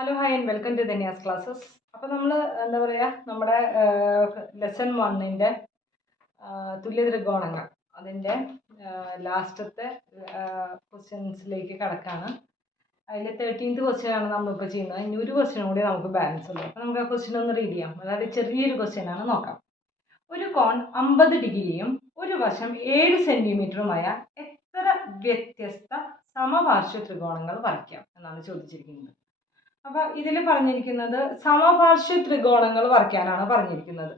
Hello hi and welcome to Dhanya's classes. അപ്പോൾ നമ്മൾ എന്താ പറയുക, നമ്മുടെ ലെസൺ 1-ൻ്റെ തുല്യ ത്രികോണങ്ങൾ അതിൻ്റെ ലാസ്റ്റത്തെ ക്വസ്റ്റ്യൻസിലേക്ക് കടക്കാണ്. അതിൽ 13th ക്വസ്റ്റ്യൻ ആണ് നമ്മളിപ്പോൾ ചെയ്യുന്നത്. ഇനി ഒരു ക്വസ്റ്റ്യൻ കൂടി നമുക്ക് ബാലൻസ് ഉണ്ട്. അപ്പോൾ നമുക്ക് ആ ക്വസ്റ്റ്യൻ ഒന്ന് റീഡ് ചെയ്യാം. അതായത് ചെറിയൊരു ക്വസ്റ്റ്യൻ ആണ്, നോക്കാം. ഒരു കോൺ 50 ഡിഗ്രിയും ഒരു വശം 7 സെൻറ്റിമീറ്ററുമായ എത്ര വ്യത്യസ്ത സമപാർശ്വ ത്രികോണങ്ങൾ വരയ്ക്കാം എന്നാണ് ചോദിച്ചിരിക്കുന്നത്. അപ്പോൾ ഇതിൽ പറഞ്ഞിരിക്കുന്നത് സമപാർശ്വ ത്രികോണങ്ങൾ വരയ്ക്കാനാണ് പറഞ്ഞിരിക്കുന്നത്.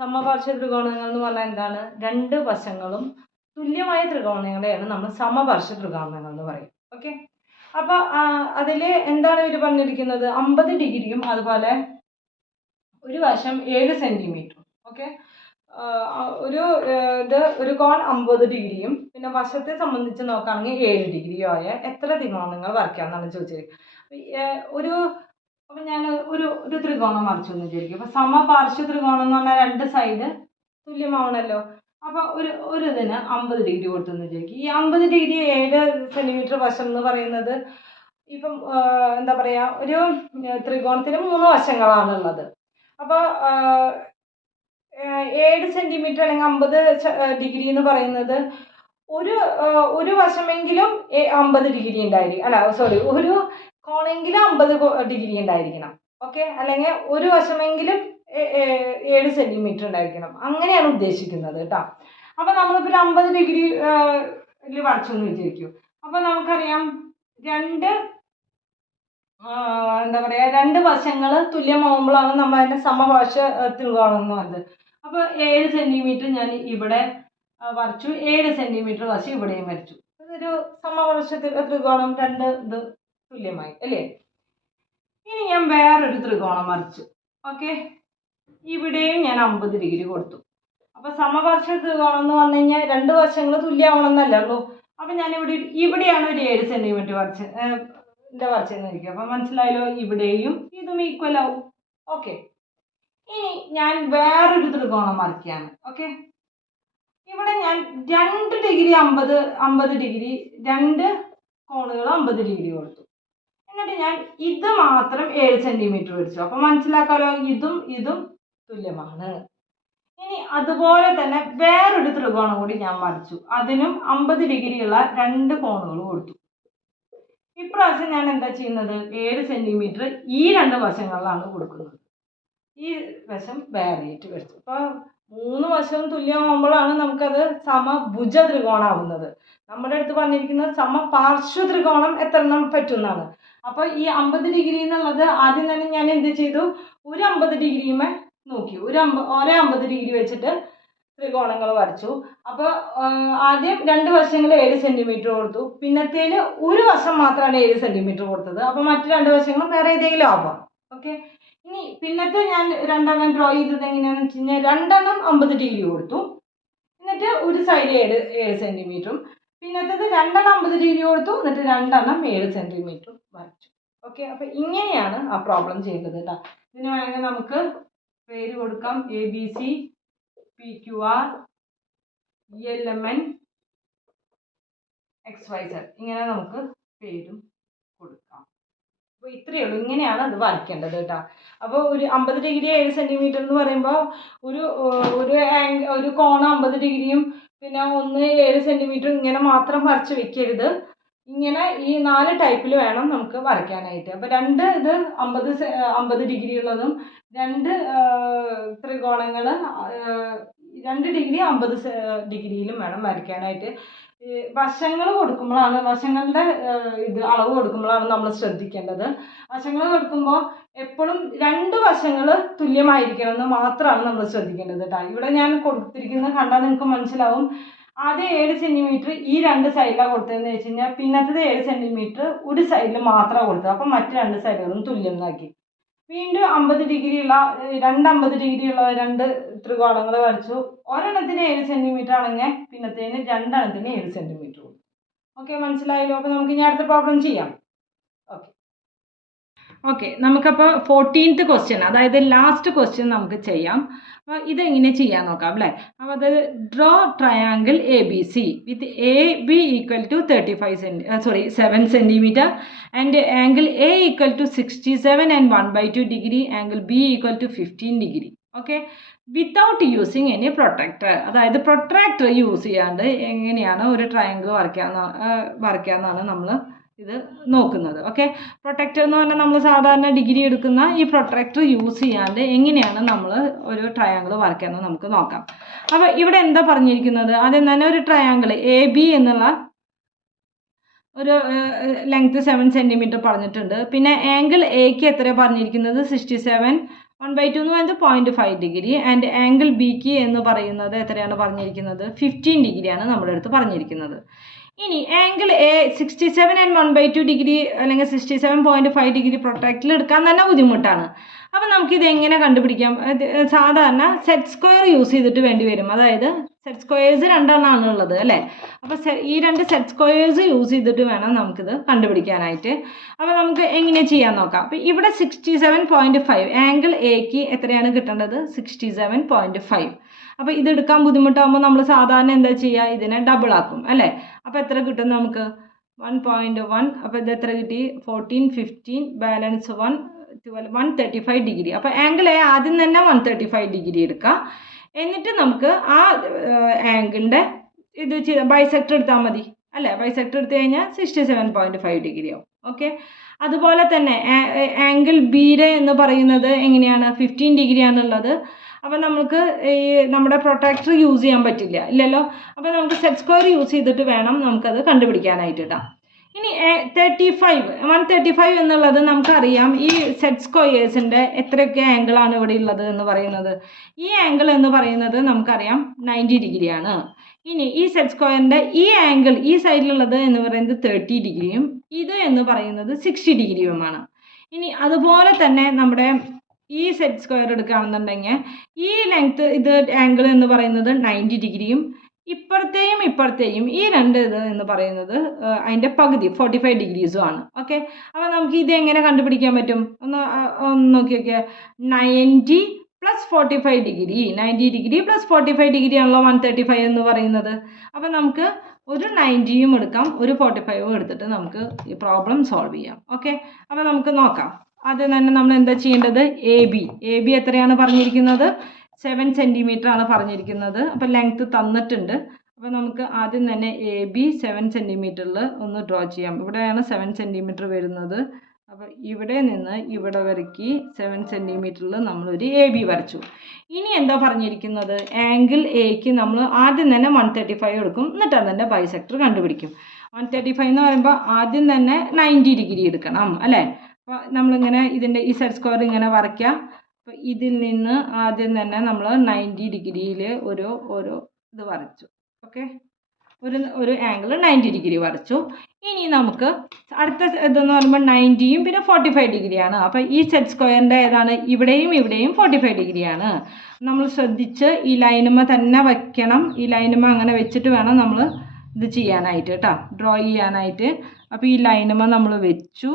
സമപാർശ്വ ത്രികോണങ്ങൾ എന്ന് പറഞ്ഞാൽ എന്താണ്? രണ്ട് വശങ്ങളും തുല്യമായ ത്രികോണങ്ങളെയാണ് നമ്മൾ സമപാർശ്വ ത്രികോണങ്ങൾ എന്ന് പറയും. ഓക്കെ, അപ്പോൾ അതിൽ എന്താണ് ഇവർ പറഞ്ഞിരിക്കുന്നത്? 50 ഡിഗ്രിയും അതുപോലെ ഒരു വശം 7 സെൻറ്റിമീറ്ററും. ഓക്കെ, ഒരു കോൺ 50 ഡിഗ്രിയും പിന്നെ വശത്തെ സംബന്ധിച്ച് നോക്കുകയാണെങ്കിൽ 7 ഡിഗ്രിയോ ആയ എത്ര ത്രികോണങ്ങൾ വരയ്ക്കാമെന്നാണ് ചോദിച്ചത്. അപ്പം ഞാൻ ഒരു ത്രികോണം വരച്ചു എന്ന് വിചാരിക്കും. അപ്പം സമപാർശ്വ ത്രികോണം എന്ന് പറഞ്ഞാൽ രണ്ട് സൈഡ് തുല്യമാവണമല്ലോ. അപ്പോൾ ഇതിന് 50 ഡിഗ്രി കൊടുത്തെന്ന് വിചാരിക്കും. ഈ 50 ഡിഗ്രി 7 സെൻറ്റിമീറ്റർ വശം എന്ന് പറയുന്നത് ഇപ്പം എന്താ പറയുക, ഒരു ത്രികോണത്തിന് 3 വശങ്ങളാണുള്ളത്. അപ്പോൾ 7 സെൻറ്റിമീറ്റർ അല്ലെങ്കിൽ 50 ഡിഗ്രി എന്ന് പറയുന്നത് ഒരു വശമെങ്കിലും 50 ഡിഗ്രി ഉണ്ടായിരിക്കും. ഒരു കോണെങ്കിലും 50 ഡിഗ്രി ഉണ്ടായിരിക്കണം. ഓക്കെ, അല്ലെങ്കിൽ ഒരു വശമെങ്കിലും 7 സെൻറ്റിമീറ്റർ ഉണ്ടായിരിക്കണം. അങ്ങനെയാണ് ഉദ്ദേശിക്കുന്നത് കേട്ടോ. അപ്പോൾ നമ്മളിപ്പോൾ ഒരു 50 ഡിഗ്രി വരച്ചു എന്ന് വിചാരിക്കും. അപ്പോൾ നമുക്കറിയാം രണ്ട് വശങ്ങൾ തുല്യമാകുമ്പോഴാണ് നമ്മൾ അതിൻ്റെ സമപാർശ്വ ത്രികോണം എന്ന് പറയുന്നത്. അപ്പോൾ 7 സെൻറ്റിമീറ്റർ ഞാൻ ഇവിടെ വരച്ചു, 7 സെൻറ്റിമീറ്റർ വശം ഇവിടെയും വരച്ചു. അതൊരു സമപാർശ്വ ത്രികോണം, രണ്ട് ഇത് തുല്യമായി അല്ലേ. ഇനി ഞാൻ വേറൊരു ത്രികോണം വരച്ചു. ഓക്കെ, ഇവിടെയും ഞാൻ 50 ഡിഗ്രി കൊടുത്തു. അപ്പോൾ സമപാർശ്വ ത്രികോണം എന്ന് പറഞ്ഞു കഴിഞ്ഞാൽ രണ്ട് വശങ്ങൾ തുല്യമാവണം എന്നല്ലല്ലോ. അപ്പം ഞാൻ ഇവിടെയാണ് ഒരു 7 സെൻറ്റിമീറ്റർ വരച്ചെന്നിരിക്കും. അപ്പം മനസ്സിലായല്ലോ, ഇവിടെയും ഇതും ഈക്വൽ ആവും. ഓക്കെ, ഇനി ഞാൻ വേറൊരു ത്രികോണം വരയ്ക്കുകയാണ്. ഓക്കെ, ഇവിടെ ഞാൻ 2 ഡിഗ്രി 50 ഡിഗ്രി രണ്ട് കോണുകൾ 50 ഡിഗ്രി കൊടുത്തു. എന്നിട്ട് ഞാൻ ഇത് മാത്രം 7 സെൻറ്റിമീറ്റർ വരച്ചു. അപ്പം മനസ്സിലാക്കാമല്ലോ, ഇതും തുല്യമാണ്. ഇനി അതുപോലെ തന്നെ വേറൊരു ത്രികോണം കൂടി ഞാൻ വരച്ചു. അതിനും 50 ഡിഗ്രിയുള്ള രണ്ട് കോണുകൾ കൊടുത്തു. ഇപ്രാവശ്യം ഞാൻ എന്താ ചെയ്യുന്നത്? 7 സെൻറ്റിമീറ്റർ ഈ രണ്ട് വശങ്ങളിലാണ് കൊടുക്കുന്നത്. ഈ വശം വേറെയായിട്ട് വരച്ചു. അപ്പോൾ 3 വശവും തുല്യമാകുമ്പോഴാണ് നമുക്കത് സമഭുജ ത്രികോണമാവുന്നത്. നമ്മുടെ അടുത്ത് പറഞ്ഞിരിക്കുന്നത് സമപാർശ്വ ത്രികോണം എത്ര എണ്ണം പറ്റുന്നതാണ്. അപ്പോൾ ഈ 50 ഡിഗ്രി എന്നുള്ളത് ആദ്യം തന്നെ ഞാൻ എന്ത് ചെയ്തു? ഒരു 50 ഡിഗ്രിയുമേ നോക്കി, ഒരേ 50 ഡിഗ്രി വെച്ചിട്ട് ത്രികോണങ്ങൾ വരച്ചു. അപ്പോൾ ആദ്യം രണ്ട് വശങ്ങൾ 7 സെൻറ്റിമീറ്റർ കൊടുത്തു. പിന്നത്തേന് ഒരു വശം മാത്രമാണ് 7 സെൻറ്റിമീറ്റർ കൊടുത്തത്. അപ്പോൾ മറ്റു രണ്ട് വശങ്ങളും വേറെ ഏതെങ്കിലും ആവാം. ഓക്കെ, ഇനി പിന്നത്തെ ഞാൻ രണ്ടെണ്ണം ഡ്രോ ചെയ്തത് എങ്ങനെയാണെന്ന് വെച്ച് കഴിഞ്ഞാൽ രണ്ടെണ്ണം 50 ഡിഗ്രി കൊടുത്തു. എന്നിട്ട് ഒരു സൈഡ് 7 സെൻറ്റിമീറ്ററും പിന്നത്തേത് രണ്ടെണ്ണം 50 ഡിഗ്രി കൊടുത്തു. എന്നിട്ട് രണ്ടെണ്ണം 7 സെൻറ്റിമീറ്ററും വരച്ചു. ഓക്കെ, അപ്പോൾ ഇങ്ങനെയാണ് ആ പ്രോബ്ലം ചെയ്തത് കേട്ടോ. ഇതിന് വേണമെങ്കിൽ നമുക്ക് പേര് കൊടുക്കാം. ABC, PQR, ELMN, XYZ ഇങ്ങനെ നമുക്ക് പേരും കൊടുക്കാം. അപ്പോൾ ഇത്രയേ ഉള്ളൂ. ഇങ്ങനെയാണ് അത് വരയ്ക്കേണ്ടത് കേട്ടോ. അപ്പോൾ ഒരു 50 ഡിഗ്രി 7 സെൻറ്റിമീറ്റർ എന്ന് പറയുമ്പോൾ ഒരു കോൺ 50 ഡിഗ്രിയും പിന്നെ 7 സെൻറ്റിമീറ്റർ ഇങ്ങനെ മാത്രം വരച്ച് വെക്കരുത്. ഇങ്ങനെ ഈ 4 ടൈപ്പിൽ വേണം നമുക്ക് വരയ്ക്കാനായിട്ട്. അപ്പോൾ രണ്ട് ഇത് 50 ഡിഗ്രി ഉള്ളതും രണ്ട് ത്രികോണങ്ങൾ 2 ഡിഗ്രി 50 ഡിഗ്രിയിലും വേണം വരയ്ക്കാനായിട്ട്. വശങ്ങൾ കൊടുക്കുമ്പോഴാണ്, വശങ്ങളുടെ അളവ് കൊടുക്കുമ്പോഴാണ് നമ്മൾ ശ്രദ്ധിക്കേണ്ടത്. വശങ്ങൾ കൊടുക്കുമ്പോൾ എപ്പോഴും രണ്ട് വശങ്ങൾ തുല്യമായിരിക്കണം എന്ന് മാത്രമാണ് നമ്മൾ ശ്രദ്ധിക്കേണ്ടത് കേട്ടോ. ഇവിടെ ഞാൻ കൊടുത്തിരിക്കുന്നത് കണ്ടാൽ നിങ്ങൾക്ക് മനസ്സിലാവും. ആദ്യം 7 സെൻറ്റിമീറ്റർ ഈ രണ്ട് സൈഡിലാണ് കൊടുത്തതെന്ന് വെച്ച് കഴിഞ്ഞാൽ പിന്നത്തത് 7 സെൻറ്റിമീറ്റർ ഒരു സൈഡിൽ മാത്രമാണ് കൊടുത്തത്. അപ്പം മറ്റ് രണ്ട് സൈഡുകളും തുല്യം എന്നാക്കി. വീണ്ടും 50 ഡിഗ്രിയുള്ള 50 ഡിഗ്രിയുള്ള രണ്ട് ത്രികോണങ്ങൾ വരച്ചു. ഒരെണ്ണത്തിന് 7 സെൻറ്റിമീറ്റർ ആണെങ്കിൽ പിന്നത്തേന് രണ്ടെണ്ണത്തിന് 7 സെൻറ്റിമീറ്റർ കൊടുത്തു. ഓക്കെ, മനസ്സിലായല്ലോ. അപ്പോൾ നമുക്ക് ഇനി അടുത്ത പ്രോബ്ലം ചെയ്യാം. ഓക്കെ, ഓക്കെ, നമുക്കപ്പോൾ 14th ക്വസ്റ്റ്യൻ, അതായത് ലാസ്റ്റ് ക്വസ്റ്റ്യൻ നമുക്ക് ചെയ്യാം. അപ്പോൾ ഇതെങ്ങനെ ചെയ്യാൻ നോക്കാം അല്ലേ. അപ്പോൾ അത് draw triangle A B C with A B equal to 7 centimetre and angle A equal to 67 and 1/2 degree, angle B equal to 15 degree. Okay, without using any protractor, അതായത് പ്രൊട്രാക്ടർ യൂസ് ചെയ്യാണ്ട് എങ്ങനെയാണ് ഒരു ട്രയാങ്കിൾ വരയ്ക്കാമെന്നാണ് നമ്മൾ ഇത് നോക്കുന്നത്. Okay, protector എന്ന് പറഞ്ഞാൽ നമ്മൾ സാധാരണ ഡിഗ്രി എടുക്കുന്ന ഈ പ്രൊട്ടക്ടർ യൂസ് ചെയ്യാണ്ട് എങ്ങനെയാണ് നമ്മൾ ഒരു ട്രയാങ്കിൾ വരയ്ക്കാമെന്ന് നമുക്ക് നോക്കാം. അപ്പോൾ ഇവിടെ എന്താ പറഞ്ഞിരിക്കുന്നത്, ആദ്യം തന്നെ ഒരു ട്രയാങ്കിൾ എ ബി എന്നുള്ള ഒരു ലെങ്ത് 7 സെൻറ്റിമീറ്റർ പറഞ്ഞിട്ടുണ്ട്. പിന്നെ ആംഗിൾ എക്ക് എത്രയാണ് പറഞ്ഞിരിക്കുന്നത്, 67, 1/2 എന്ന് പറയുന്നത് 0.5 ഡിഗ്രി, ആൻഡ് ആംഗിൾ ബിക്ക് എന്ന് പറയുന്നത് എത്രയാണ് പറഞ്ഞിരിക്കുന്നത്, 15 ഡിഗ്രിയാണ് നമ്മുടെ അടുത്ത് പറഞ്ഞിരിക്കുന്നത്. ഇനി ആംഗിൾ എ 67 and 1/2 ഡിഗ്രി അല്ലെങ്കിൽ 67.5 ഡിഗ്രി പ്രൊട്ടക്റ്റിൽ എടുക്കാൻ തന്നെ ബുദ്ധിമുട്ടാണ്. അപ്പോൾ നമുക്കിത് എങ്ങനെ കണ്ടുപിടിക്കാം, സാധാരണ സെറ്റ് സ്ക്വയർ യൂസ് ചെയ്തിട്ട് വേണ്ടി വരും. അതായത് സെറ്റ് സ്ക്വയേഴ്സ് 2 എണ്ണമാണ് ഉള്ളത് അല്ലേ. അപ്പോൾ ഈ 2 സെറ്റ് സ്ക്വയേഴ്സ് യൂസ് ചെയ്തിട്ട് വേണം നമുക്കിത് കണ്ടുപിടിക്കാനായിട്ട്. അപ്പോൾ നമുക്ക് എങ്ങനെ ചെയ്യാൻ നോക്കാം. അപ്പോൾ ഇവിടെ 67.5 ആംഗിൾ എക്ക് എത്രയാണ് കിട്ടേണ്ടത്, 67.5. അപ്പോൾ ഇതെടുക്കാൻ ബുദ്ധിമുട്ടാകുമ്പോൾ നമ്മൾ സാധാരണ എന്താ ചെയ്യുക, ഇതിനെ ഡബിൾ ആക്കും അല്ലേ. അപ്പോൾ എത്ര കിട്ടും നമുക്ക്, 1.1. അപ്പോൾ ഇത് എത്ര കിട്ടി, 14, 15, ബാലൻസ് 1, 12, 135 ഡിഗ്രി. അപ്പോൾ ആംഗിൾ എ ആദ്യം തന്നെ 135 ഡിഗ്രി എടുക്കാം. എന്നിട്ട് നമുക്ക് ആ ആംഗിളിൻ്റെ ഇത് ബൈസെക്ടർ എടുത്താൽ മതി അല്ലേ. ബൈസെക്ടർ എടുത്തു കഴിഞ്ഞാൽ 67.5 ഡിഗ്രി ആവും. ഓക്കെ, അതുപോലെ തന്നെ ആംഗിൾ ബിയുടെ എന്ന് പറയുന്നത് എങ്ങനെയാണ്, 15 ഡിഗ്രിയാണുള്ളത്. അപ്പോൾ നമുക്ക് ഈ നമ്മുടെ പ്രൊട്ടക്ടർ യൂസ് ചെയ്യാൻ പറ്റില്ല ഇല്ലല്ലോ. അപ്പോൾ നമുക്ക് സെറ്റ് സ്ക്വയർ യൂസ് ചെയ്തിട്ട് വേണം നമുക്കത് കണ്ടുപിടിക്കാനായിട്ട് ഇടാം. ഇനി 135 എന്നുള്ളത് നമുക്കറിയാം, ഈ സെറ്റ് സ്ക്വയേഴ്സിൻ്റെ എത്രയൊക്കെ ആംഗിളാണ് ഇവിടെ ഉള്ളത് എന്ന് പറയുന്നത്. ഈ ആംഗിൾ എന്ന് പറയുന്നത് നമുക്കറിയാം 90 ഡിഗ്രിയാണ്. ഇനി ഈ സെറ്റ് സ്ക്വയറിൻ്റെ ഈ ആംഗിൾ ഈ സൈഡിലുള്ളത് എന്ന് പറയുന്നത് 30 ഡിഗ്രിയും ഇത് എന്ന് പറയുന്നത് 60 ഡിഗ്രിയുമാണ്. ഇനി അതുപോലെ തന്നെ നമ്മുടെ ഈ സെറ്റ് സ്ക്വയർ എടുക്കുകയാണെന്നുണ്ടെങ്കിൽ ഈ ലെങ്ത്ത് ഇത് ആംഗിൾ എന്ന് പറയുന്നത് 90 ഡിഗ്രിയും ഇപ്പുറത്തെയും ഈ 2 ഇത് എന്ന് പറയുന്നത് അതിൻ്റെ പകുതി 45 ഡിഗ്രീസും ആണ്. ഓക്കെ, അപ്പോൾ നമുക്ക് ഇത് എങ്ങനെ കണ്ടുപിടിക്കാൻ പറ്റും, ഒന്ന് നോക്കി നോക്കിയാൽ 90 + 45 ഡിഗ്രി, 90 ഡിഗ്രി + 45 ഡിഗ്രി ആണല്ലോ 135 എന്ന് പറയുന്നത്. അപ്പോൾ നമുക്ക് ഒരു 90യും എടുക്കാം, ഒരു 45ഉം എടുത്തിട്ട് നമുക്ക് ഈ പ്രോബ്ലം സോൾവ് ചെയ്യാം. ഓക്കെ, അപ്പോൾ നമുക്ക് നോക്കാം. ആദ്യം തന്നെ നമ്മൾ എന്താ ചെയ്യേണ്ടത്, എ ബി എത്രയാണ് പറഞ്ഞിരിക്കുന്നത്, 7 സെൻറ്റിമീറ്റർ ആണ് പറഞ്ഞിരിക്കുന്നത്. അപ്പോൾ ലെങ്ത്ത് തന്നിട്ടുണ്ട്. അപ്പോൾ നമുക്ക് ആദ്യം തന്നെ എ ബി 7 സെൻറ്റിമീറ്ററിൽ ഒന്ന് ഡ്രോ ചെയ്യാം. ഇവിടെയാണ് 7 സെൻറ്റിമീറ്റർ വരുന്നത്. അപ്പോൾ ഇവിടെ നിന്ന് ഇവിടെ വരയ്ക്ക് 7 സെൻറ്റിമീറ്ററിൽ നമ്മളൊരു എ ബി വരച്ചു. ഇനി എന്താ പറഞ്ഞിരിക്കുന്നത്, ആംഗിൾ എക്ക് നമ്മൾ ആദ്യം തന്നെ 135 എടുക്കും, എന്നിട്ട് അതിൻ്റെ ബൈസെക്ടർ കണ്ടുപിടിക്കും. 135 എന്ന് പറയുമ്പോൾ ആദ്യം തന്നെ 90 ഡിഗ്രി എടുക്കണം അല്ലേ. അപ്പോൾ നമ്മളിങ്ങനെ ഇതിൻ്റെ ഈ സെറ്റ് സ്ക്വയർ ഇങ്ങനെ വരയ്ക്കുക. അപ്പോൾ ഇതിൽ നിന്ന് ആദ്യം തന്നെ നമ്മൾ 90 ഡിഗ്രിയിൽ ഒരു ഇത് വരച്ചു. ഓക്കെ, ഒരു ആംഗിൾ 90 ഡിഗ്രി വരച്ചു. ഇനി നമുക്ക് അടുത്ത ഇതെന്ന് പറയുമ്പോൾ 90യും പിന്നെ 45 ഡിഗ്രിയാണ്. അപ്പോൾ ഈ സെറ്റ് സ്ക്വയറിൻ്റെ ഏതാണ്, ഇവിടെയും 45 ഡിഗ്രിയാണ്. നമ്മൾ ശ്രദ്ധിച്ച് ഈ ലൈനുമ്മ തന്നെ വയ്ക്കണം. ഈ ലൈനുമ്മ അങ്ങനെ വെച്ചിട്ട് വേണം നമ്മൾ ഇത് ചെയ്യാനായിട്ട് കേട്ടോ, ഡ്രോ ചെയ്യാനായിട്ട്. അപ്പോൾ ഈ ലൈനുമ്മ നമ്മൾ വെച്ചു.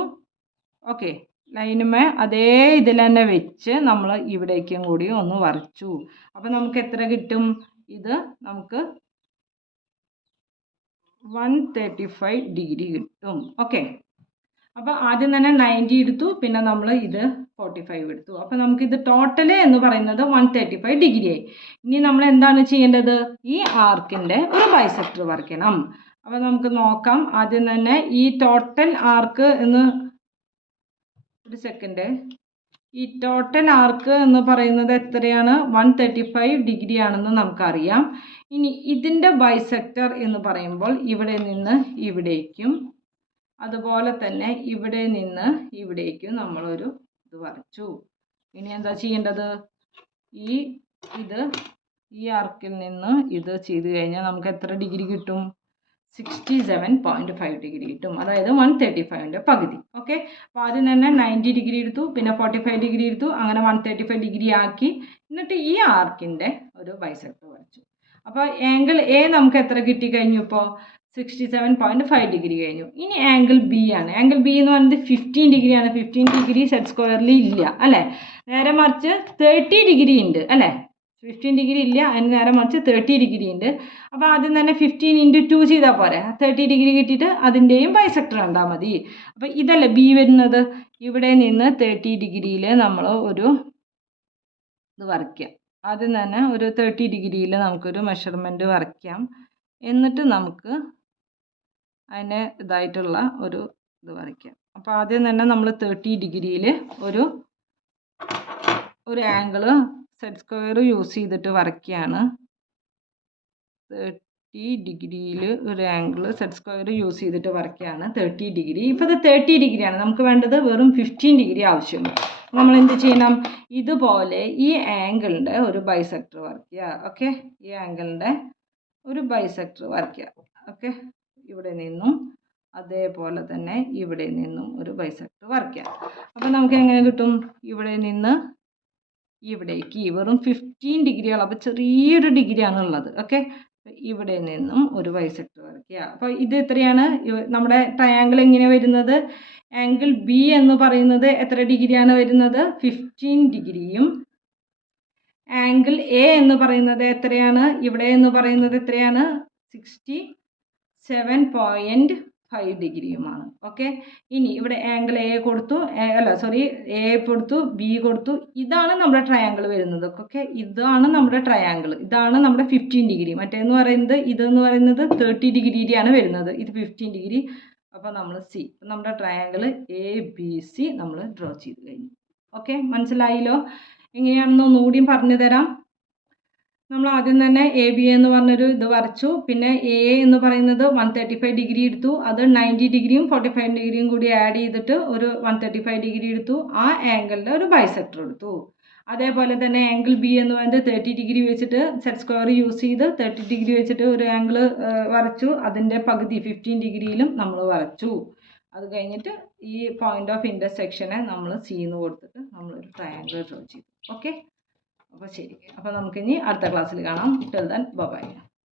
ഓക്കെ, ലൈനുമേ അതേ ഇതിൽ തന്നെ വെച്ച് നമ്മൾ ഇവിടേക്കും കൂടി ഒന്ന് വരച്ചു. അപ്പോൾ നമുക്ക് എത്ര കിട്ടും, ഇത് നമുക്ക് 135 ഡിഗ്രി കിട്ടും. ഓക്കെ, അപ്പോൾ ആദ്യം തന്നെ 90 എടുത്തു, പിന്നെ നമ്മൾ ഇത് 45 എടുത്തു. അപ്പോൾ നമുക്കിത് ടോട്ടൽ എന്ന് പറയുന്നത് 135 ഡിഗ്രിയായി. ഇനി നമ്മൾ എന്താണ് ചെയ്യേണ്ടത്, ഈ ആർക്കിൻ്റെ ഒരു ബൈസെക്ടർ വരയ്ക്കണം. അപ്പോൾ നമുക്ക് നോക്കാം. ആദ്യം തന്നെ ഈ ടോട്ടൽ ആർക്ക് എന്ന് ഒരു സെക്കൻഡ്, ഈ ടോട്ടൽ ആർക്ക് എന്ന് പറയുന്നത് എത്രയാണ്, 135 ഡിഗ്രി ആണെന്ന് നമുക്കറിയാം. ഇനി ഇതിൻ്റെ ബൈസെക്ടർ എന്ന് പറയുമ്പോൾ ഇവിടെ നിന്ന് ഇവിടേക്കും അതുപോലെ തന്നെ ഇവിടെ നിന്ന് ഇവിടേക്കും നമ്മളൊരു ഇത് വരച്ചു. ഇനി എന്താ ചെയ്യേണ്ടത്, ഈ ആർക്കിൽ നിന്ന് ഇത് ചെയ്ത് കഴിഞ്ഞാൽ നമുക്ക് എത്ര ഡിഗ്രി കിട്ടും, 67.5 ഡിഗ്രി കിട്ടും. അതായത് 135ൻ്റെ പകുതി. ഓക്കെ, അപ്പോൾ ആദ്യം തന്നെ 90 ഡിഗ്രി എടുത്തു, പിന്നെ 45 ഡിഗ്രി എടുത്തു, അങ്ങനെ 135 ഡിഗ്രി ആക്കി. എന്നിട്ട് ഈ ആർക്കിൻ്റെ ഒരു ബൈസെക്ടർ വരച്ചു. അപ്പോൾ ആംഗിൾ എ നമുക്ക് എത്ര കിട്ടിക്കഴിഞ്ഞു, ഇപ്പോൾ 67.5 ഡിഗ്രി കഴിഞ്ഞു. ഇനി ആംഗിൾ ബി ആണ്. ആംഗിൾ ബി എന്ന് പറയുന്നത് 15 ഡിഗ്രിയാണ്. 15 ഡിഗ്രി സെറ്റ് സ്ക്വയറിൽ ഇല്ല അല്ലേ, നേരെ മറിച്ച് 30 ഡിഗ്രി ഉണ്ട് അല്ലേ. 15 ഡിഗ്രി ഇല്ല, അതിന് നേരെ മറിച്ച് 30 ഡിഗ്രി ഉണ്ട്. അപ്പോൾ ആദ്യം തന്നെ 15 × 2 ചെയ്താൽ പോരെ, 30 ഡിഗ്രി കിട്ടിയിട്ട് അതിൻ്റെയും ബൈസെക്ടർ കണ്ടാൽ മതി. അപ്പോൾ ഇതല്ലേ ബി വരുന്നത്. ഇവിടെ നിന്ന് 30 ഡിഗ്രിയിൽ നമ്മൾ ഒരു ഇത് വരയ്ക്കാം. ആദ്യം തന്നെ ഒരു 30 ഡിഗ്രിയിൽ നമുക്കൊരു മെഷർമെൻറ്റ് വരയ്ക്കാം. എന്നിട്ട് നമുക്ക് അതിന് ഇതായിട്ടുള്ള ഒരു ഇത് വരയ്ക്കാം. അപ്പോൾ ആദ്യം തന്നെ നമ്മൾ 30 ഡിഗ്രിയിൽ ഒരു ആംഗിള് സെറ്റ് സ്ക്വയർ യൂസ് ചെയ്തിട്ട് വരയ്ക്കുകയാണ്. 30 ഡിഗ്രിയിൽ ഒരു ആംഗിൾ സെറ്റ് സ്ക്വയർ യൂസ് ചെയ്തിട്ട് വരയ്ക്കുകയാണ്. 30 ഡിഗ്രി. ഇപ്പോൾ ഇത് 30 ഡിഗ്രിയാണ്, നമുക്ക് വേണ്ടത് വെറും 15 ഡിഗ്രി ആവശ്യമുണ്ട്. നമ്മൾ എന്ത് ചെയ്യണം, ഇതുപോലെ ഈ ആംഗിളിൻ്റെ ഒരു ബൈസെക്ടർ വരയ്ക്കുക. ഓക്കെ, ഈ ആംഗിളിൻ്റെ ഒരു ബൈസെക്ടർ വരയ്ക്കുക. ഓക്കെ, ഇവിടെ നിന്നും അതേപോലെ തന്നെ ഇവിടെ നിന്നും ഒരു ബൈസെക്ടർ വരയ്ക്കുക. അപ്പോൾ നമുക്ക് എങ്ങനെ കിട്ടും, ഇവിടെ നിന്ന് ഇവിടേക്ക് വെറും 15 ഡിഗ്രിയാണ്, അപ്പോൾ ചെറിയൊരു ഡിഗ്രിയാണ് ഉള്ളത്. ഓക്കെ, ഇവിടെ നിന്നും ഒരു ബൈസെക്ടർ വരയ്ക്കുക. അപ്പോൾ ഇത് എത്രയാണ്, നമ്മുടെ ട്രയാങ്കിൾ എങ്ങനെ വരുന്നത്, ആംഗിൾ ബി എന്ന് പറയുന്നത് എത്ര ഡിഗ്രിയാണ് വരുന്നത്, 15 ഡിഗ്രിയും ആംഗിൾ എ എന്ന് പറയുന്നത് എത്രയാണ്, ഇവിടെ എന്ന് പറയുന്നത് എത്രയാണ്, 67.5 ഡിഗ്രിയുമാണ്. ഓക്കെ, ഇനി ഇവിടെ ആംഗിൾ എ കൊടുത്തു, എ കൊടുത്തു, ബി കൊടുത്തു. ഇതാണ് നമ്മുടെ ട്രയാങ്കിൾ വരുന്നത്. ഓക്കെ, ഇതാണ് നമ്മുടെ ട്രയാങ്കിൾ, ഇതാണ് നമ്മുടെ 15 ഡിഗ്രി. മറ്റേന്ന് പറയുന്നത് ഇതെന്ന് പറയുന്നത് 30 ഡിഗ്രിയുടെയാണ് വരുന്നത്, ഇത് 15 ഡിഗ്രി. അപ്പോൾ നമ്മൾ സി, നമ്മുടെ ട്രയാങ്കിൾ ABC നമ്മൾ ഡ്രോ ചെയ്ത് കഴിഞ്ഞു. ഓക്കെ, മനസ്സിലായല്ലോ. എങ്ങനെയാണെന്ന് ഒന്നുകൂടിയും പറഞ്ഞു തരാം. നമ്മൾ ആദ്യം തന്നെ AB എന്ന് പറഞ്ഞൊരു ഇത് വരച്ചു. പിന്നെ A എന്ന് പറയുന്നത് 135 ഡിഗ്രി എടുത്തു. അത് 90 ഡിഗ്രിയും 45 ഡിഗ്രിയും കൂടി ആഡ് ചെയ്തിട്ട് ഒരു 135 ഡിഗ്രി എടുത്തു. ആ ആംഗിളിൻ്റെ ഒരു ബൈസെക്ടർ എടുത്തു. അതേപോലെ തന്നെ ആംഗിൾ B എന്ന് പറയുന്നത് 30 ഡിഗ്രി വെച്ചിട്ട് സെറ്റ് സ്ക്വയർ യൂസ് ചെയ്ത് 30 ഡിഗ്രി വെച്ചിട്ട് ഒരു ആംഗിൾ വരച്ചു. അതിൻ്റെ പകുതി 15 ഡിഗ്രിയിലും നമ്മൾ വരച്ചു. അത് കഴിഞ്ഞിട്ട് ഈ പോയിന്റ് ഓഫ് ഇൻ്റർസെക്ഷനെ നമ്മൾ C എന്ന് കൊടുത്തിട്ട് നമ്മളൊരു ട്രയാങ്കിൾ ഡ്രോ ചെയ്തു. ഓക്കെ, അപ്പോൾ ശരി. അപ്പോൾ നമുക്കിനി അടുത്ത ക്ലാസ്സിൽ കാണാം. Till then bye.